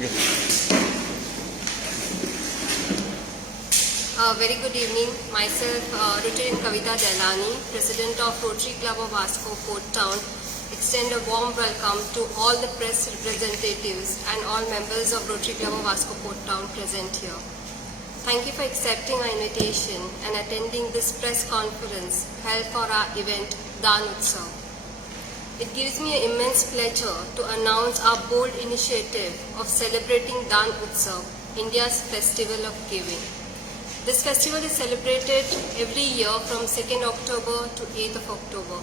Very good evening. Myself, Rotarian Kavita Jailani, President of Rotary Club of Vasco, Port Town, extend a warm welcome to all the press representatives and all members of Rotary Club of Vasco, Port Town present here. Thank you for accepting our invitation and attending this press conference held for our event, Daan Utsav. It gives me an immense pleasure to announce our bold initiative of celebrating Daan Utsav, India's Festival of Giving. This festival is celebrated every year from 2nd October to 8th of October.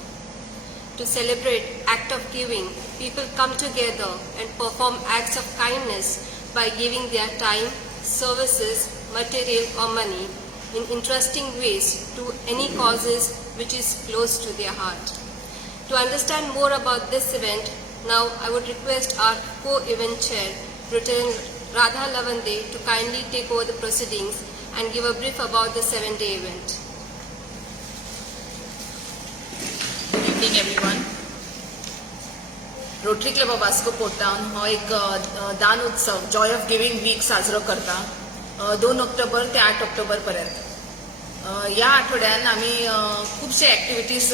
To celebrate act of giving, people come together and perform acts of kindness by giving their time, services, material or money in interesting ways to any causes which is close to their heart. To understand more about this event, now I would request our co-event chair, Rotarian Radha Lavande, to kindly take over the proceedings and give a brief about the 7-day event. Good evening everyone. Rotary Club of Vasco Port Town हो एक दान उत्सव Joy of giving week साजरो करता 2 October ते 8 October पर्यंत. या आठवड्यान आम्ही खूपशे activities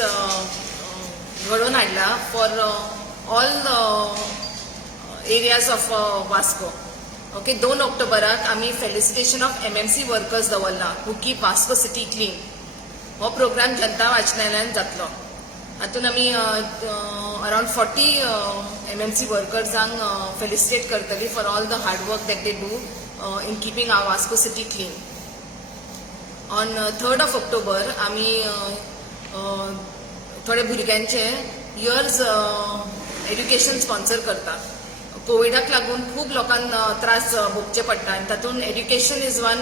घडोवन हाडला for all areas of Vasco. Okay, 2 ऑक्टोबराक आम्ही फेलिसिटेशन ऑफ MMC वर्कर्स दवरला हू कीप वास्को सिटी क्लीन. हो प्रोग्राम जनता वाचनालयान जातलो. हातून आम्ही अराउंड 40 MMC वर्कर्सांक फेलिसिटेट करतली for all the hard work that they do in keeping our Vasco city clean. On 3rd of October, आम्ही थोडे भुरग्यांचे इयर्स एड्युकेशन स्पॉन्सर करता. कोविडाक लागून खूप लोकांना त्रास भोगचे पडटा आनी तातूंत education is one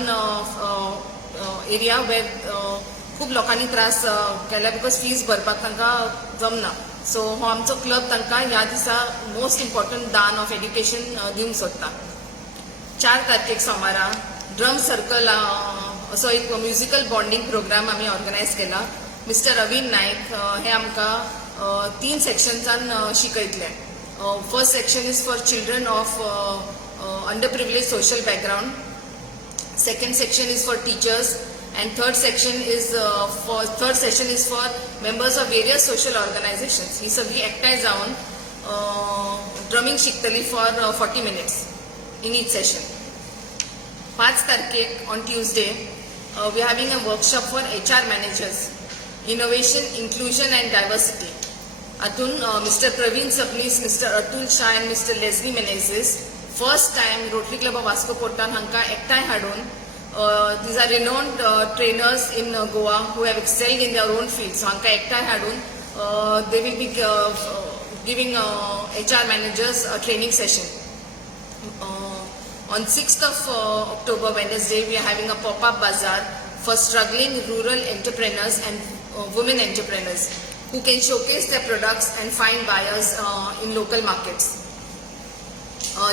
area where खूप लोकांनी त्रास केला बिकॉज फीज भरपाक तांकां जमना. सो हो आमचो क्लब तांकां ह्या दिसा मोस्ट इम्पॉर्टंट दान ऑफ एड्युकेशन दिवंक सोदता. 4 तारखेक सोमारा ड्रम सर्कल असो एक म्युजिकल बॉन्डिंग प्रोग्राम आम्ही ऑर्गनायज केला. मिस्टर रवीन नायक हे आमकां 3 सेक्शन्सान शिकयतले. First section is for children of under privilege social background. Second section is for teachers and third session is for members of various social organizations. ही सगळी एकठांय जावन drumming शिकतली for 40 minutes in each session. 5 तारखेक on Tuesday we are having a workshop for HR managers, innovation, inclusion and diversity. हातून Mr. Praveen Sabnis, Mr. Atul Shah and Mr. Leslie Menezes first time Rotary Club of Vasco Port Town हांकां एकठांय हाडून these are renowned trainers in Goa who have excelled in their own fields. So हांकां एकठांय हाडून they will be giving HR managers a training session. On 6th of October, Wednesday, we are having a pop-up bazaar for struggling rural entrepreneurs and women entrepreneurs who can showcase their products and find buyers in local markets.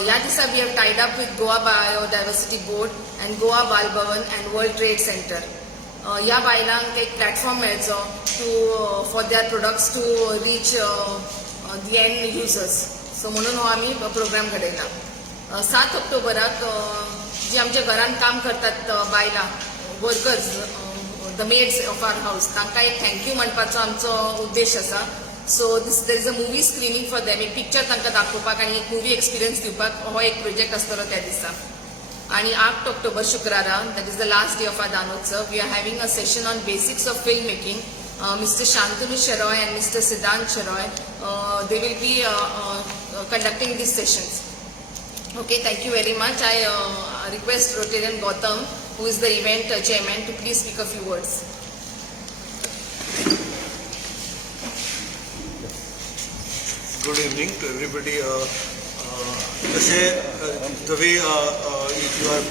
या दिसा we have tied up with Goa Biodiversity Board and Goa Bal Bhavan and World Trade Center. या बायलांक एक platform मेळचो for their products to reach the end users. So म्हणून हो आम्ही programme घडयला. 7 ऑक्टोबराक जी आमच्या घरान काम करतात बायलां workers the maids of our house तांकां एक थँक्यू म्हणपाचो आमचो उद्देश आसा. So there is a movie screening for them. एक पिक्चर तांकां दाखोवपाक आनी एक मुवी एक्सपिरियन्स दिवपाक हो एक प्रोजेक्ट आसतलो त्या दिसा. आणि 8 ऑक्टोबर शुक्रारा that is the last day of our Daanotsav we are having a session on basics of film making. Mister Shantanu Sheroy and mister Siddhant Sheroy they will be conducting these sessions. Okay, thank you very much. I request Rotarian Gautam, who is the event chairman, to please speak a few words. Good evening to everybody. The way you are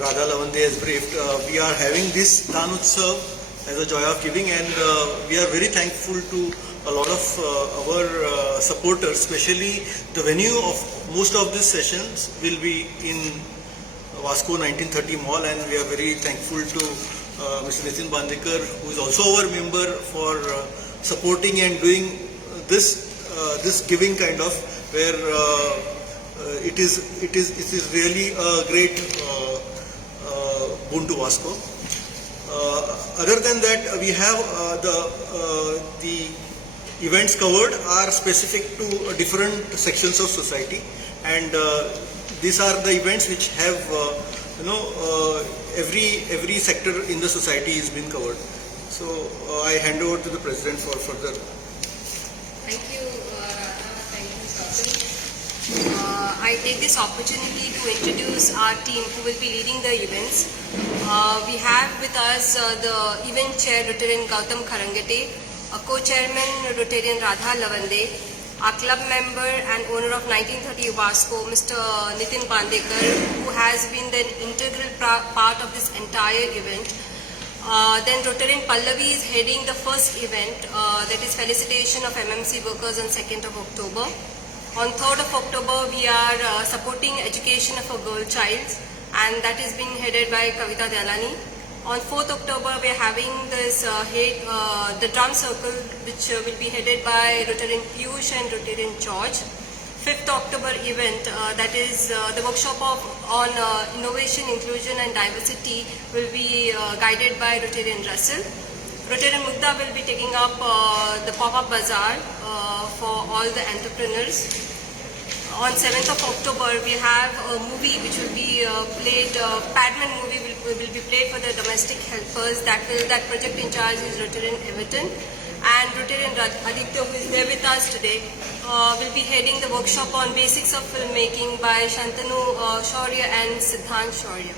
Radha Lavande has briefed, we are having this Daan Utsav as a joy of giving, and we are very thankful to a lot of our supporters, especially the venue of most of these sessions will be in Vasco 1930 Mall, and we are very thankful to Mr. Nitin Bandekar, who is also our member, for supporting and doing this giving kind of, where it is really a great boon to Vasco. Other than that, we have the events covered are specific to different sections of society, and these are the events which have every sector in the society is been covered. So I hand over to the President for further. Thank you, Radha. Thank you, Gautam. I take this opportunity to introduce our team who will be leading the events. We have with us the event chair, Rotarian Gautam Kharangate, a co-chairman, Rotarian Radha Lavande, our club member and owner of 1930 Vasco, Mr. Nitin Pandekar, who has been the integral part of this entire event. Then Rotarian Pallavi is heading the first event, that is felicitation of MMC workers on 2nd of October. On 3rd of October, we are supporting education of a girl child, and that is being headed by Kavita Delani. On 4th October, we are having this the drum circle, which will be headed by Rotarian Piyush and Rotarian George. 5th October event, that is the workshop on innovation, inclusion and diversity, will be guided by Rotarian Russell. Rotarian Mugda will be taking up the pop-up bazaar for all the entrepreneurs. On 7th of October, we have a movie which will be played, Padman movie will be played for the domestic helpers. That project in charge is Rotarian Everton. And Rotarian Aditya, who is there with us today, will be heading the workshop on basics of filmmaking by Shantanu Shaurya and Siddhant Shaurya.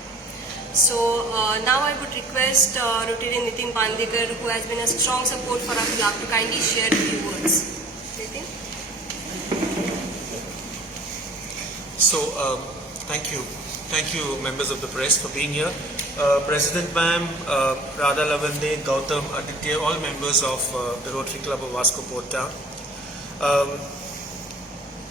So now I would request Rotarian Nitin Pandekar, who has been a strong support for our club, to kindly share a few words. Nitin? So, thank you members of the press for being here. President Ma'am, Radha Lavande, Gautam, Aditya, all members of the Rotary Club of Vasco Port Town.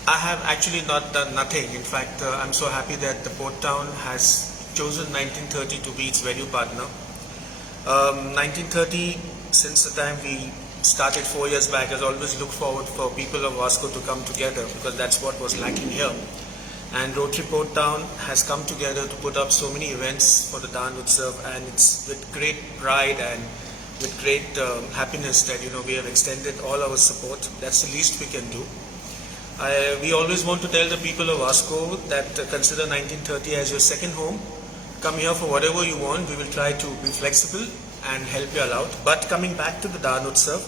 I have actually not done nothing. In fact, I'm so happy that the Port Town has chosen 1930 to be its venue partner. 1930, since the time we started 4 years back, has always looked forward for people of Vasco to come together, because that's what was lacking here. And Rotary Port Town has come together to put up so many events for the Dan Utsav, and it's with great pride and with great happiness that we have extended all our support. That's the least we can do. We always want to tell the people of Vasco that consider 1930 as your second home. Come here for whatever you want. We will try to be flexible and help you all out. But coming back to the Dan Utsav,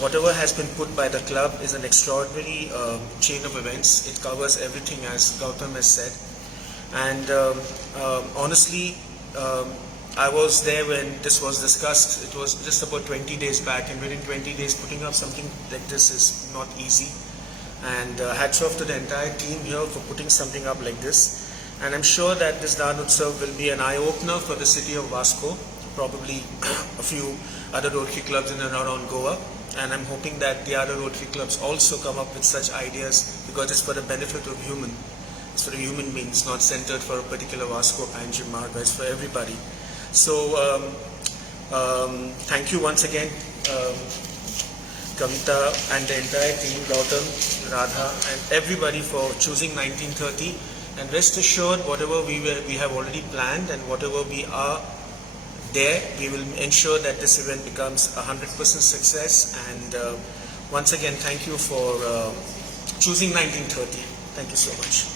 whatever has been put by the club is an extraordinary chain of events. It covers everything, as Gautam has said. And honestly, I was there when this was discussed. It was just about 20 days back, and within 20 days putting up something like this is not easy. And hats off to the entire team here for putting something up like this. And I'm sure that this Dan Utsav will be an eye-opener for the city of Vasco, probably a few other Rotary clubs in and around Goa, and I'm hoping that the other Rotary clubs also come up with such ideas, because it's for the benefit of it's for the human beings, not centered for a particular Vasco, Panjim, Marga, it's for everybody. So thank you once again, Kavita and the entire team, Gautam, Radha and everybody for choosing 1930, and rest assured whatever we have already planned and whatever we are there, we will ensure that this event becomes 100% success. And once again, thank you for choosing 1930. Thank you so much.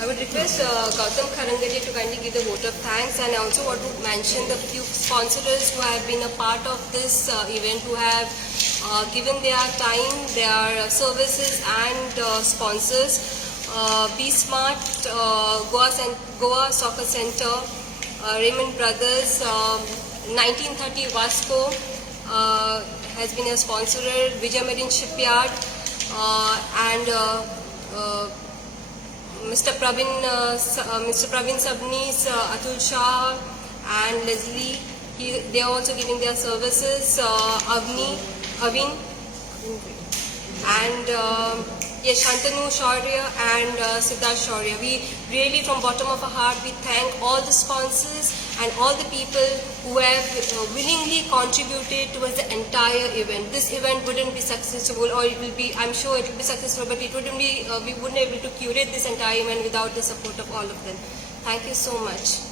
I would request Gautam Kharangate to kindly give the vote of thanks, and I also want to mention the few sponsors who have been a part of this event, who have given their time, their services and sponsors. Be Smart, Goa Soccer Center, Raymond Brothers, 1930 Vasco has been a sponsor, Vijay Marine Shipyard, and Mr. Praveen Sabnis, Atul Shah and Leslie, they are also giving their services, Avin, and Yes, Shantanu Shaurya and Siddharth Shaurya. We really, from bottom of our heart, we thank all the sponsors and all the people who have willingly contributed towards the entire event. This event wouldn't be successful, or it will be, I'm sure it will be successful, but it wouldn't be, we wouldn't be able to curate this entire event without the support of all of them. Thank you so much.